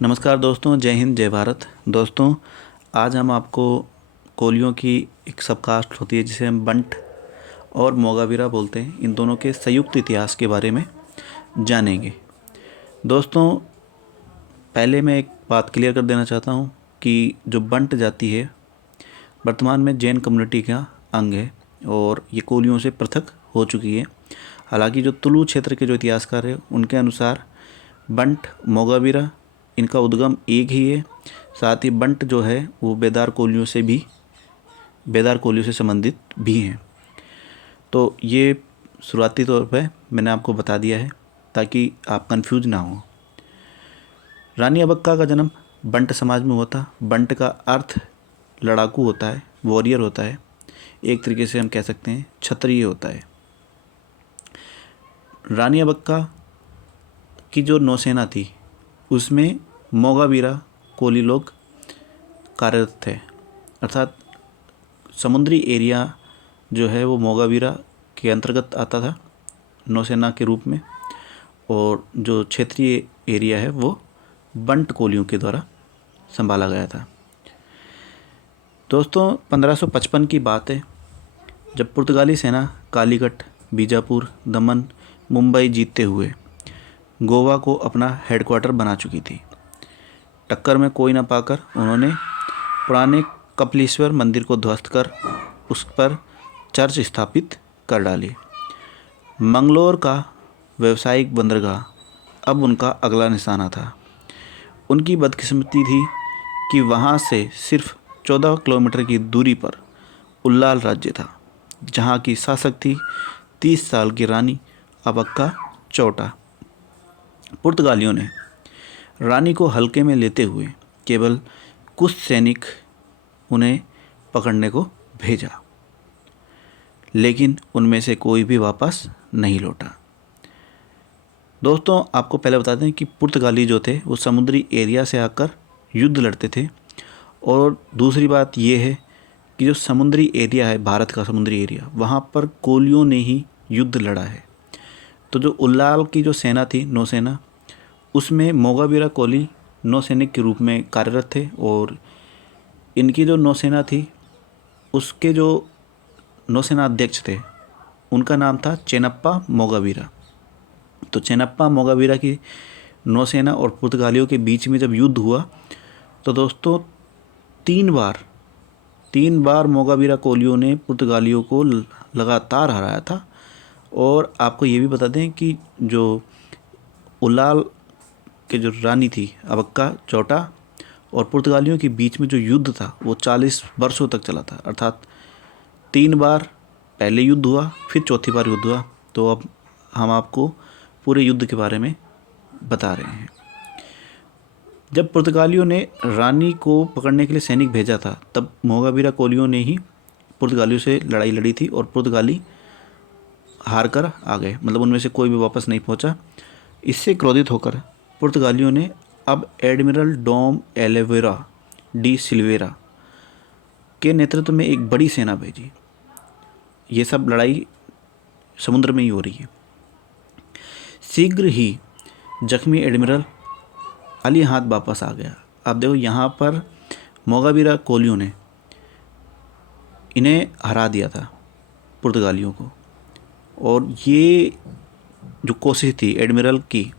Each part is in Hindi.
नमस्कार दोस्तों, जय हिंद जय भारत। दोस्तों, आज हम आपको कोलियों की एक सबकास्ट होती है जिसे हम बंट और मोगावीरा बोलते हैं, इन दोनों के संयुक्त इतिहास के बारे में जानेंगे। दोस्तों, पहले मैं एक बात क्लियर कर देना चाहता हूँ कि जो बंट जाति है वर्तमान में जैन कम्युनिटी का अंग है और ये कोलियों से पृथक हो चुकी है। हालांकि जो तुलु क्षेत्र के जो इतिहासकार हैं उनके अनुसार बंट मोगावीरा इनका उद्गम एक ही है। साथ ही बंट जो है वो बेदार कोलियों से संबंधित भी हैं। तो ये शुरुआती तौर पे मैंने आपको बता दिया है ताकि आप कंफ्यूज ना हो। रानी अबक्का का जन्म बंट समाज में होता। बंट का अर्थ लड़ाकू होता है, वॉरियर होता है, एक तरीके से हम कह सकते हैं क्षत्रिय होता है। रानी अबक्का की जो नौसेना थी उसमें मोगावीरा कोली लोग कार्यरत थे, अर्थात समुद्री एरिया जो है वो मोगावीरा के अंतर्गत आता था नौसेना के रूप में, और जो क्षेत्रीय एरिया है वो बंट कोलियों के द्वारा संभाला गया था। दोस्तों, 1555 की बात है जब पुर्तगाली सेना कालीकट, बीजापुर, दमन, मुंबई जीतते हुए गोवा को अपना हेडक्वार्टर बना चुकी थी। टक्कर में कोई न पाकर उन्होंने पुराने कपिलेश्वर मंदिर को ध्वस्त कर उस पर चर्च स्थापित कर डाली। मंगलोर का व्यावसायिक बंदरगाह अब उनका अगला निशाना था। उनकी बदकिस्मती थी कि वहाँ से सिर्फ 14 किलोमीटर की दूरी पर उल्लाल राज्य था, जहाँ की शासक थी 30 साल की रानी अबक्का चौटा। पुर्तगालियों ने रानी को हल्के में लेते हुए केवल कुछ सैनिक उन्हें पकड़ने को भेजा, लेकिन उनमें से कोई भी वापस नहीं लौटा। दोस्तों, आपको पहले बता दें कि पुर्तगाली जो थे वो समुद्री एरिया से आकर युद्ध लड़ते थे, और दूसरी बात ये है कि जो समुद्री एरिया है, भारत का समुद्री एरिया, वहाँ पर कोलियों ने ही युद्ध लड़ा है। तो जो उल्लाल की जो सेना थी, नौसेना, उसमें मोगावीरा कोली नौसैनिक के रूप में कार्यरत थे, और इनकी जो नौसेना थी उसके जो नौसेना अध्यक्ष थे उनका नाम था चेन्नप्पा मोगावीरा। तो चेन्नप्पा मोगावीरा की नौसेना और पुर्तगालियों के बीच में जब युद्ध हुआ तो दोस्तों तीन बार मोगावीरा कोलियों ने पुर्तगालियों को लगातार हराया था। और आपको ये भी बता दें कि जो उल्लाल के जो रानी थी अबक्का चौटा और पुर्तगालियों के बीच में जो युद्ध था वो 40 वर्षों तक चला था, अर्थात 3 बार पहले युद्ध हुआ, फिर चौथी बार युद्ध हुआ। तो अब हम आपको पूरे युद्ध के बारे में बता रहे हैं। जब पुर्तगालियों ने रानी को पकड़ने के लिए सैनिक भेजा था तब मोगावीरा कोलियों ने ही पुर्तगालियों से लड़ाई लड़ी थी, और पुर्तगाली हार कर आ गए, मतलब उनमें से कोई भी वापस नहीं पहुंचा। इससे क्रोधित होकर पुर्तगालियों ने अब एडमिरल डोम एलेवेरा डी सिल्वेरा के नेतृत्व में एक बड़ी सेना भेजी। ये सब लड़ाई समुद्र में ही हो रही है। शीघ्र ही जख्मी एडमिरल अली हाथ वापस आ गया। अब देखो, यहाँ पर मोगावीरा कोलियों ने इन्हें हरा दिया था पुर्तगालियों को, और ये जो कोशिश थी एडमिरल की,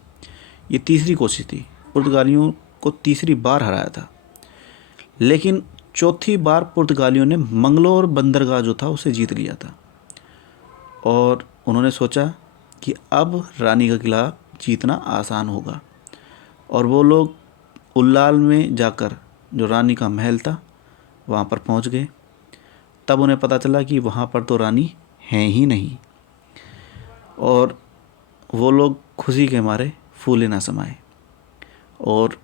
ये तीसरी कोशिश थी। पुर्तगालियों को तीसरी बार हराया था, लेकिन चौथी बार पुर्तगालियों ने मंगलोर बंदरगाह जो था उसे जीत लिया था, और उन्होंने सोचा कि अब रानी का किला जीतना आसान होगा, और वो लोग उल्लाल में जाकर जो रानी का महल था वहाँ पर पहुँच गए। तब उन्हें पता चला कि वहाँ पर तो रानी है ही नहीं, और वो लोग खुशी के मारे फूले ना समाये और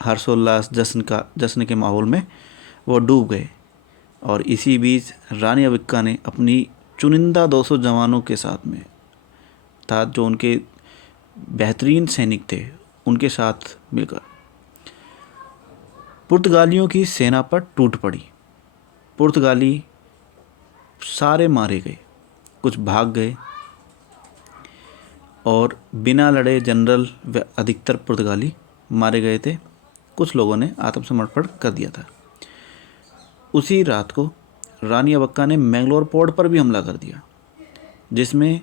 हर्षोल्लास जश्न के माहौल में वो डूब गए। और इसी बीच रानी अबक्का ने अपनी चुनिंदा 200 जवानों के साथ में था, जो उनके बेहतरीन सैनिक थे, उनके साथ मिलकर पुर्तगालियों की सेना पर टूट पड़ी। पुर्तगाली सारे मारे गए, कुछ भाग गए, और बिना लड़े जनरल व अधिकतर पुर्तगाली मारे गए थे, कुछ लोगों ने आत्मसमर्पण कर दिया था। उसी रात को रानी अबक्का ने मैंगलोर पोर्ट पर भी हमला कर दिया, जिसमें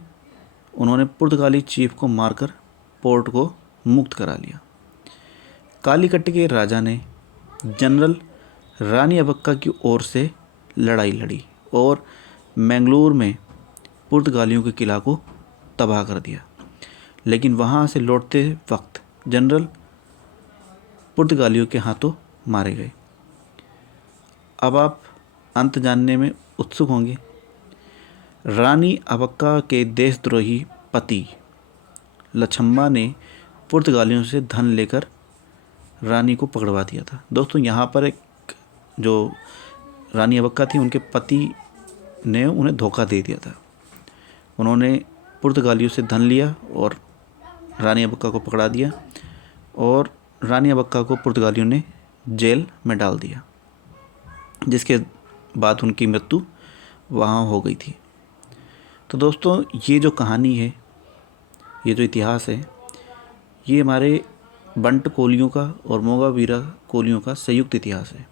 उन्होंने पुर्तगाली चीफ को मारकर पोर्ट को मुक्त करा लिया। कालीकट के राजा ने जनरल रानी अबक्का की ओर से लड़ाई लड़ी और मैंगलोर में पुर्तगालियों के किला को तबाह कर दिया, लेकिन वहाँ से लौटते वक्त जनरल पुर्तगालियों के हाथों मारे गए। अब आप अंत जानने में उत्सुक होंगे। रानी अबक्का के देशद्रोही पति लछम्मा ने पुर्तगालियों से धन लेकर रानी को पकड़वा दिया था। दोस्तों, यहाँ पर एक जो रानी अबक्का थी, उनके पति ने उन्हें धोखा दे दिया था। उन्होंने पुर्तगालियों से धन लिया और रानी अबक्का को पकड़ा दिया और रानी अबक्का को पुर्तगालियों ने जेल में डाल दिया, जिसके बाद उनकी मृत्यु वहाँ हो गई थी। तो दोस्तों, ये जो कहानी है, ये जो इतिहास है, ये हमारे बंट कोलियों का और मोगावीरा कोलियों का संयुक्त इतिहास है।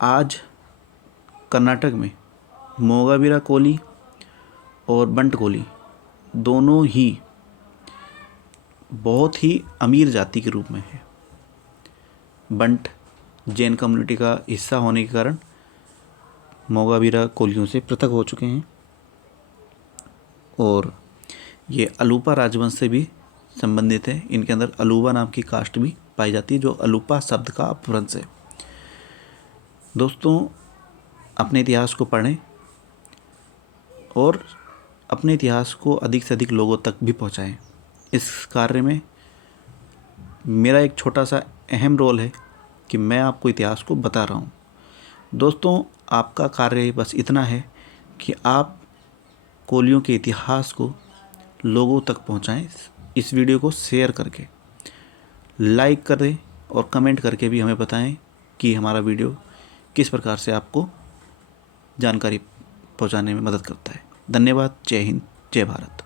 आज कर्नाटक में मोगावीरा कोली और बंट कोली दोनों ही बहुत ही अमीर जाति के रूप में है। बंट जैन कम्युनिटी का हिस्सा होने के कारण मोगावीरा कोलियों से पृथक हो चुके हैं और ये अलूपा राजवंश से भी संबंधित है। इनके अंदर अलूबा नाम की कास्ट भी पाई जाती है, जो अलूपा शब्द का अपभ्रंश है। दोस्तों, अपने इतिहास को पढ़ें और अपने इतिहास को अधिक से अधिक लोगों तक भी पहुंचाएं। इस कार्य में मेरा एक छोटा सा अहम रोल है कि मैं आपको इतिहास को बता रहा हूं। दोस्तों, आपका कार्य बस इतना है कि आप कोलियों के इतिहास को लोगों तक पहुंचाएं। इस वीडियो को शेयर करके, लाइक कर दें और कमेंट करके भी हमें बताएं कि हमारा वीडियो किस प्रकार से आपको जानकारी पहुंचाने में मदद करता है। धन्यवाद। जय हिंद, जय भारत।